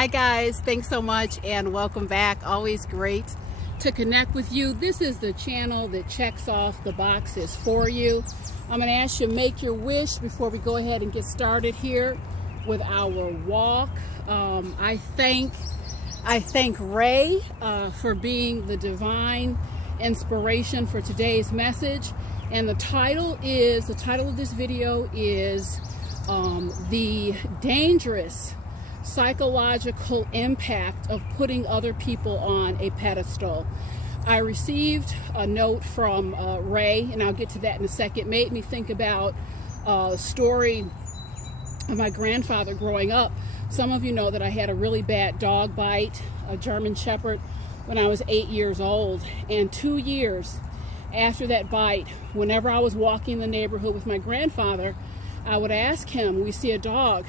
Hi guys, thanks so much and welcome back. Always great to connect with you. This is the channel that checks off the boxes for you. I'm going to ask you to make your wish before we go ahead and get started here with our walk. I thank Ray for being the divine inspiration for today's message, and the title of this video is the dangerous psychological impact of putting other people on a pedestal. I received a note from Ray, and I'll get to that in a second. It made me think about a story of my grandfather growing up. Some of you know that I had a really bad dog bite, a German Shepherd, when I was 8 years old. And 2 years after that bite, whenever I was walking the neighborhood with my grandfather, I would ask him, we see a dog,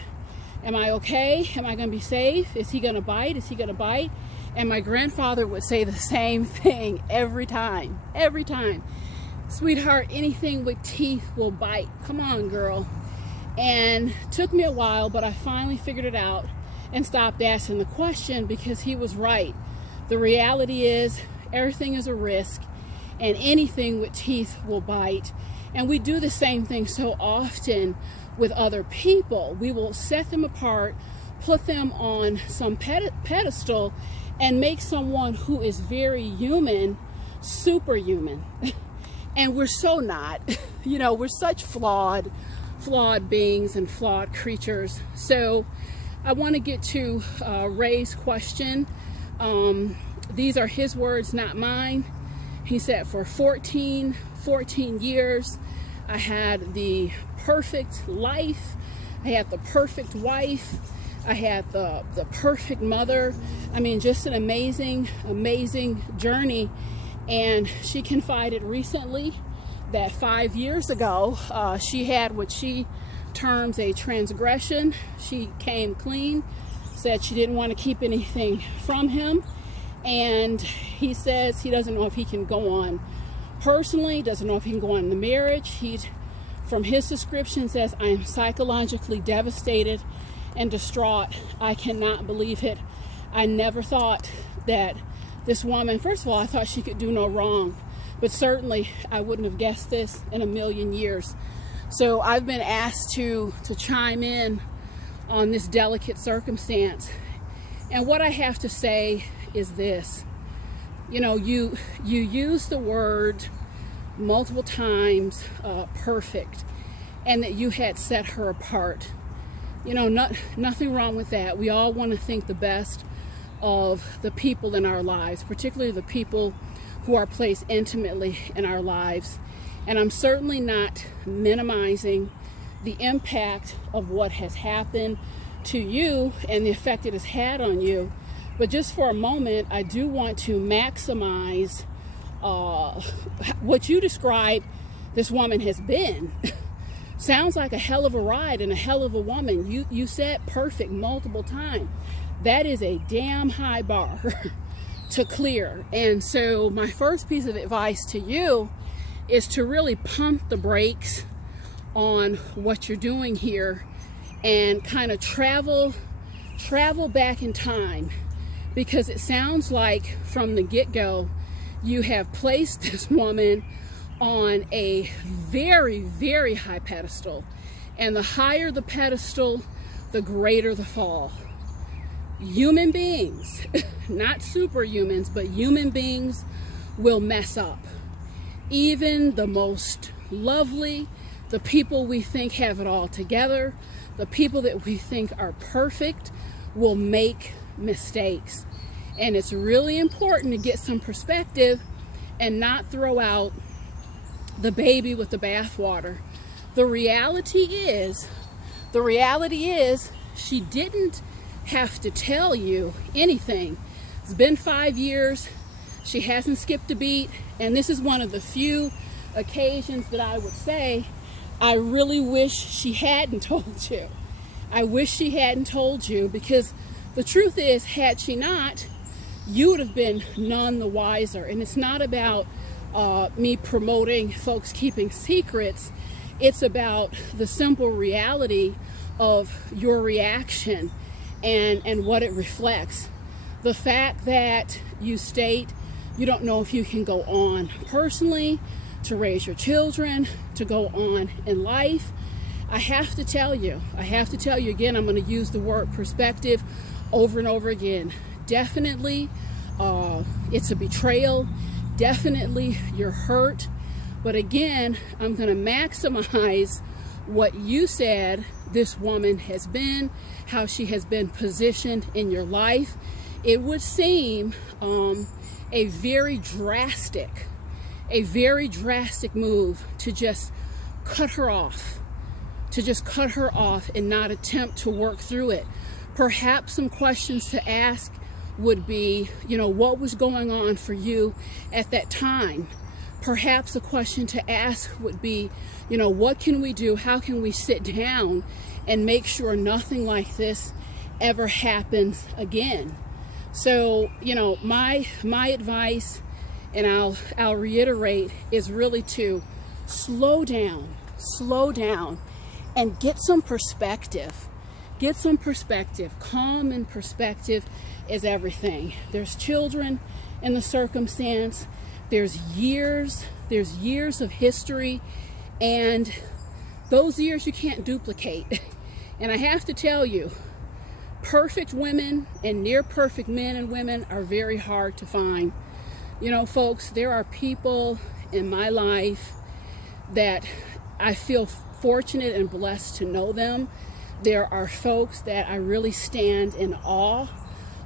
am I okay? Am I going to be safe? Is he going to bite? Is he going to bite? And my grandfather would say the same thing every time. Every time. Sweetheart, anything with teeth will bite. Come on, girl. And it took me a while, but I finally figured it out and stopped asking the question because he was right. The reality is everything is a risk, and anything with teeth will bite. And we do the same thing so often with other people. We will set them apart, put them on some pedestal, and make someone who is very human superhuman. And we're so not. You know, we're such flawed beings and flawed creatures. So I want to get to Ray's question. These are his words, not mine. He said, for 14 years, I had the perfect life. I had the perfect wife. I had the perfect mother. I mean, just an amazing journey. And she confided recently that 5 years ago, she had what she terms a transgression. She came clean, said she didn't want to keep anything from him. And he says he doesn't know if he can go on personally, doesn't know if he can go on in the marriage. From his description, says, I am psychologically devastated and distraught. I cannot believe it. I never thought that this woman, first of all, I thought she could do no wrong, but certainly I wouldn't have guessed this in a million years. So I've been asked to chime in on this delicate circumstance. And what I have to say is this. You know, you use the word multiple times, perfect, and that you had set her apart. You know, nothing wrong with that. We all want to think the best of the people in our lives, particularly the people who are placed intimately in our lives. And I'm certainly not minimizing the impact of what has happened to you and the effect it has had on you. But just for a moment, I do want to maximize what you described this woman has been. Sounds like a hell of a ride and a hell of a woman. You said perfect multiple times. That is a damn high bar to clear. And so my first piece of advice to you is to really pump the brakes on what you're doing here and kind of travel back in time, because it sounds like from the get-go you have placed this woman on a very high pedestal, and the higher the pedestal, the greater the fall. Human beings, not superhumans, but human beings will mess up. Even the most lovely, the people we think have it all together, the people that we think are perfect, will make mistakes. And it's really important to get some perspective and not throw out the baby with the bathwater. The reality is she didn't have to tell you anything. It's been 5 years. She hasn't skipped a beat. And this is one of the few occasions that I would say, I really wish she hadn't told you. I wish she hadn't told you, because the truth is, had she not, you would have been none the wiser. And it's not about me promoting folks keeping secrets. It's about the simple reality of your reaction and what it reflects. The fact that you state you don't know if you can go on personally, to raise your children, to go on in life. I have to tell you again, I'm going to use the word perspective over and over again. Definitely, it's a betrayal. Definitely, you're hurt. But again, I'm going to maximize what you said this woman has been, how she has been positioned in your life. It would seem a very drastic move to just cut her off, and not attempt to work through it. Perhaps some questions to ask would be, what was going on for you at that time? Perhaps a question to ask would be, what can we do? How can we sit down and make sure nothing like this ever happens again? So, my advice, and I'll reiterate, is really to slow down, and get some perspective. Calm and perspective is everything. There's children in the circumstance. There's years of history, and those years you can't duplicate. And I have to tell you, perfect women and near perfect men and women are very hard to find. Folks, there are people in my life that I feel fortunate and blessed to know them. There are folks that I really stand in awe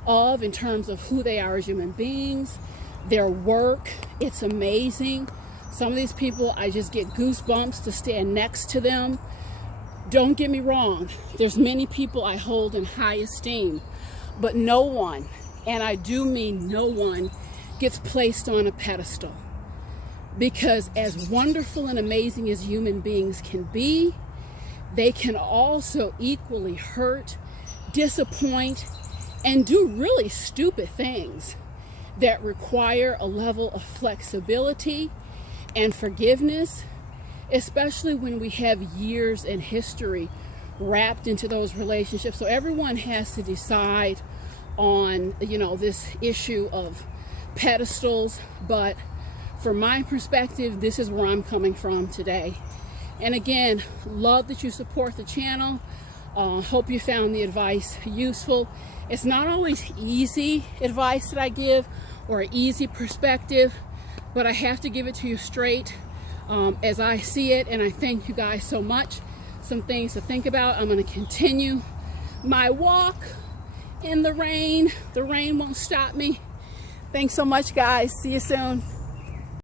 of in terms of who they are as human beings, their work. It's amazing. Some of these people, I just get goosebumps to stand next to them. Don't get me wrong, there's many people I hold in high esteem, but no one, and I do mean no one, gets placed on a pedestal. Because as wonderful and amazing as human beings can be, they can also equally hurt, disappoint, and do really stupid things that require a level of flexibility and forgiveness, especially when we have years in history wrapped into those relationships. So everyone has to decide on, this issue of pedestals, but from my perspective, this is where I'm coming from today. And again, love that you support the channel. Hope you found the advice useful. It's not always easy advice that I give or an easy perspective, but I have to give it to you straight as I see it, and I thank you guys so much. Some things to think about. I'm going to continue my walk in the rain. The rain won't stop me. Thanks so much, guys. See you soon.